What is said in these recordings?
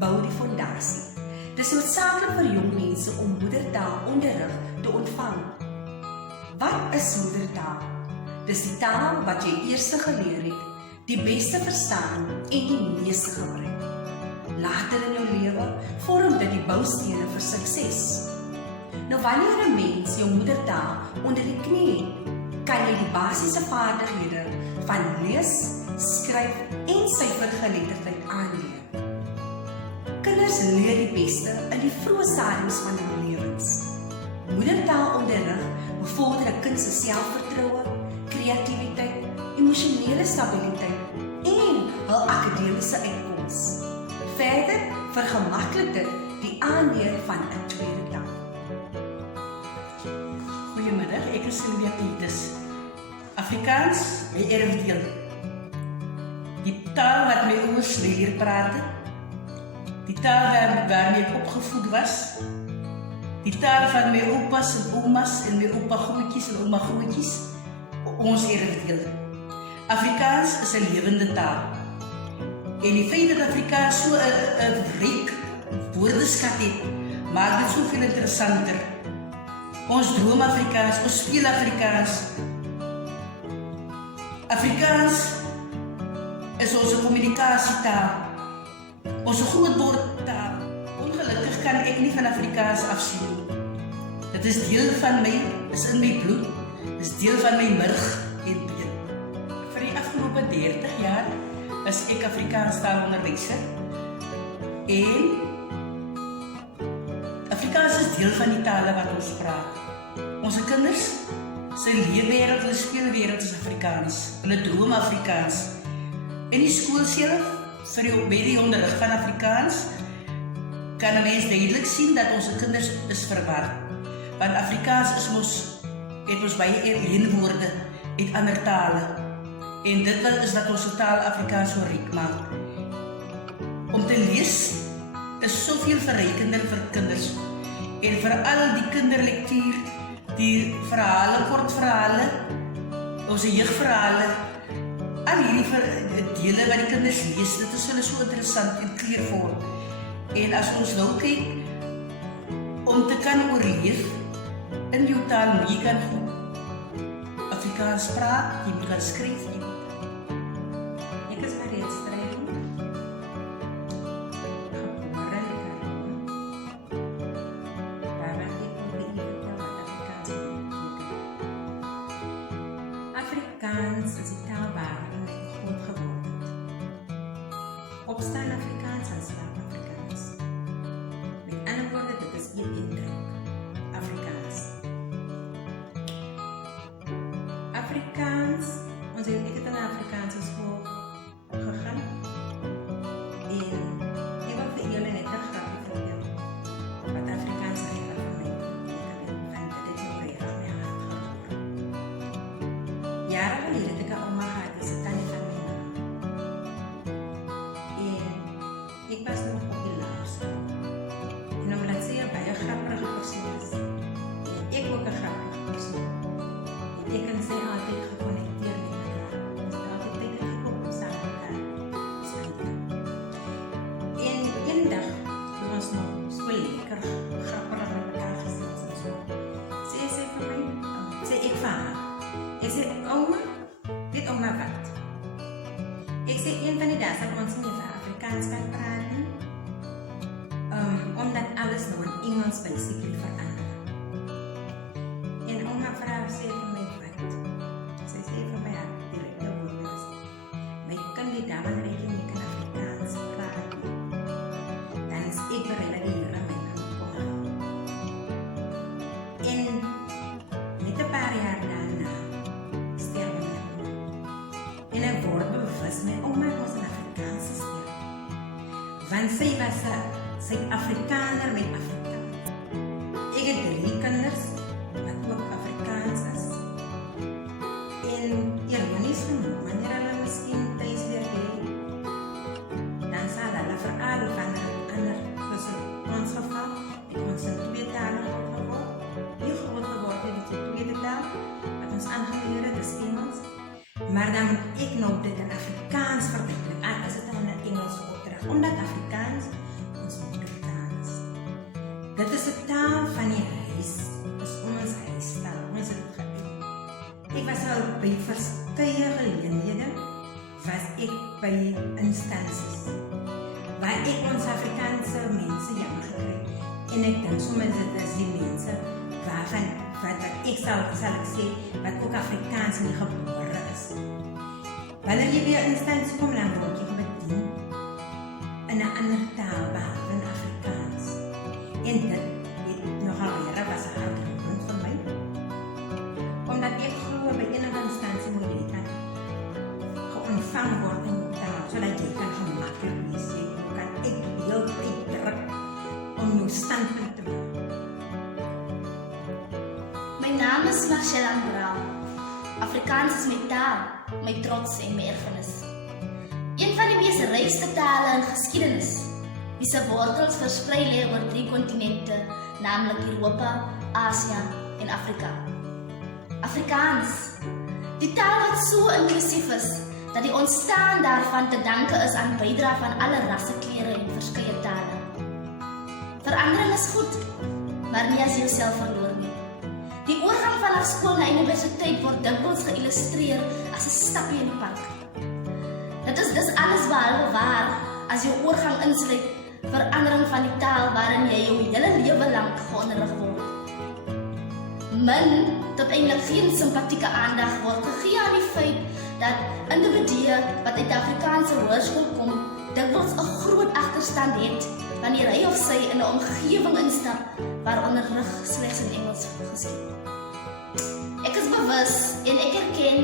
bou die fondasie. Dis noodsaaklik vir jong mense om moedertaalonderrig te ontvang. Wat is moedertaal? Dis die taal wat jy eers geleer het, die beste verstaan en die meeste gebruik. Later in jou lewe vorm dit die boustene vir sukses. Nou wanneer 'n mens jou moedertaal onder die knie het, kan jy die basiese vaardighede van lees, skryf en syfergeletterdheid aanleer. Kinders leer die beste in die vroeë stadiums van hul lewens. Moedertaalonderrig bevorder 'n kind se selfvertroue, kreatiwiteit, emosionele stabiliteit en hul akademiese uitkoms. Verder vergemaklik dit die aanleer van 'n tweede taal. Goeiemiddag, ek is Sylvia Peters. Afrikaans, my erfdeel. Die taal wat my ouers leer praat het. Die taal waarmee ek opgevoed was. Die taal van my oupas en oumas en my oupa grootjies en ouma grootjies. Ons erfdeel. Afrikaans is 'n lewende taal. En die feit dat Afrikaans so 'n ryk woordeskat het, maak dit soveel interessanter. Ons droom Afrikaans, ons speel Afrikaans. Afrikaans is onze communicatietaal, onze grootwoordtaal. Ongelukkig kan ek nie van Afrikaans afsien. Dit is deel van my, is in my bloed, is deel van my murg en been. Vir die afgelope 30 jaar is ek Afrikaans taalonderwyser en Afrikaans is deel van die tale wat ons praat. Onze kinders, sy leefwêreld, hulle speelwêreld is Afrikaans. Hulle droom Afrikaans. In die skool self, by die onderrig van Afrikaans, kan 'n mens duidelik sien dat onze kinders is verward. Want Afrikaans het ons baie leenwoorde uit ander tale. En dit is wat onze taal Afrikaans so ryk maak. Om te lees is soveel verrykender vir kinders. En veral die kinderlektuur, die verhale, kortverhale, onze jeugdverhale, al hierdie dele wat die kinders lees, dit is hulle so interessant en kleurvol. En as ons nou kyk, om te kan oorleef, in jou taal moet jy kan goed Afrikaans praat, jy moet kan skryf, jy moet. Ek is Mariet Strydom, gebore in Karoo, waar ek wil vertel wat Afrikaans beteken. Afrikaans is die taal waarin ek groot geword het. Opstaan Afrikaans en slaap Afrikaans. Met ander woorde, dit is een indruk. Afrikaans. Afrikaans, ek het in 'n Afrikaanse skool gegaan en ek wil vir julle net 'n grappie vertel wat Afrikaans eintlik vir my beteken, want dit het my reg my hart geroer. Jare gelede het ek 'n ouma gehad, dis 'n tannie van my ma. En ek was nog op die laerskool. En omdat sy 'n baie grappige persoon is, en ek ook 'n grappige persoon, ek en sy altyd gekonnekteer met mekaar. Ons het altyd tyd gekoop om saam met mekaar te speel. En eendag, toe ons nog so lekker grappig met mekaar gesels en so, sê sy vir my, sê ek vir haar, ek sê, ouma, weet ouma wat? Ek sê, een van die dae sal ons nie vir Afrikaans kan praat nie, omdat alles nou in Engels basically verander. En ouma vrou sê vir my, sy sê vir my, direkte woorde is, my kind die dame reik nie kan Afrikaans praat nie, dan is ek bereid dat die Here my kan kom hou. En met 'n paar jaar daarna sterf my ouma. En ek word bewus, my ouma was 'n Afrikaanse ster. Want sy was 'n Suid-Afrikaner met Afrikaans. Ek het 3 kinders wat ook Afrikaans is. En ironies genoeg, wanneer hulle miskien thuis weer lê, dan sal hulle veral van 'n ander, soos in ons geval, het ons 'n tweetalig geword. Nie groot geword het met die tweede taal, wat ons aangeleer het, is Engels. Maar dan moet ek nou dit in Afrikaans verduidelik, as dit dan in Engels opdrag. Omdat Afrikaans Dit is 'n taal van die huis. Dit is ons huistaal. Ons het dit gedoen. Ek was al by verskeie geleenthede was ek by instansies waar ek ons Afrikaanse mense jam gekry. En ek dink soms dit is die mense waarvan wat ek sal ek sê wat ook Afrikaans nie gebore is. Wanneer jy by 'n instansie kom, dan word jy bedien in 'n ander taal behalwe in Afrikaans. En dit het nogal weer was 'n hartklop vir my. Omdat ek glo by enige instansie moet jy kan geontvang word in taal, sodat jy kan gemakkelijk wees. Jy kan ek heel uitdruk om jou standpunt te maak. My naam is Marcella Brown. Afrikaans is my taal, my trots en my erfenis. Een van die mees rykste tale in geskiedenis, wie se wortels versprei lê oor 3 kontinente, naamlik Europa, Asië en Afrika. Afrikaans, die taal wat so inklusief is, dat die ontstaan daarvan te danke is aan bydrae van alle rasse, kleure en verskeie tale. Verandering is goed, maar nie as jy jouself verloor nie. Die oorgang van skool na universiteit word dikwels geïllustreer as 'n stapie in die park. Dit is dus alles behalwe waar as jou oorgang insluit verandering van die taal waarin jy jou hele lewe lank geonderrig word. Min tot eintlik geen simpatieke aandag word gegee aan die feit dat individue wat uit die Afrikaanse hoërskool kom, dikwels 'n groot agterstand het wanneer hy of sy in 'n omgewing instap waar onderrig slegs in Engels geskied. Ek is bewus en ek erken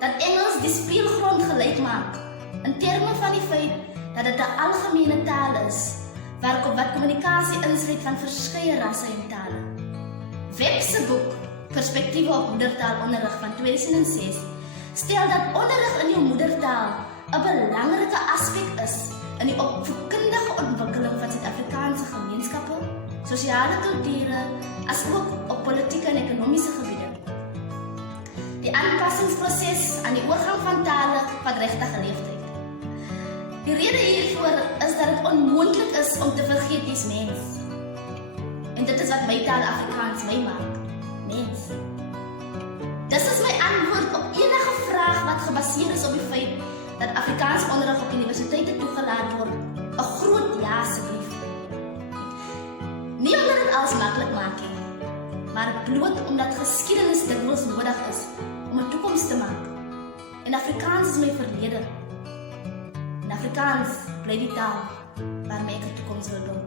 dat Engels die speelgrond gelyk maak in terme van die feit dat dit 'n algemene taal is wat kommunikasie insluit van verskeie rasse en tale. Webb se boek Perspektiewe op moedertaalonderrig van 2006 stel dat onderrig in jou moedertaal 'n belangrike aspek is in die opvoedkundige ontwikkeling van Suid-Afrikaanse gemeenskappe, sosiale kulture, asook op politieke en ekonomiese gebiede. Die aanpassingsproses aan die oorgang van tale vat regtig 'n leeftyd. Die rede hiervoor is dat dit onmoontlik is om te vergeet jy's mens. En dit is wat my taal Afrikaans my maak, mens. Dis is my antwoord op enige vraag wat gebaseer is op die feit dat Afrikaans onderrig op universiteite toegelaat word, 'n groot ja asseblief. Nie omdat dit alles maklik maak nie, maar bloot omdat geskiedenis dikwels nodig is om 'n toekoms te maak. En Afrikaans is my verlede. En Afrikaans bly die taal waarmee ek 'n toekoms wil bou.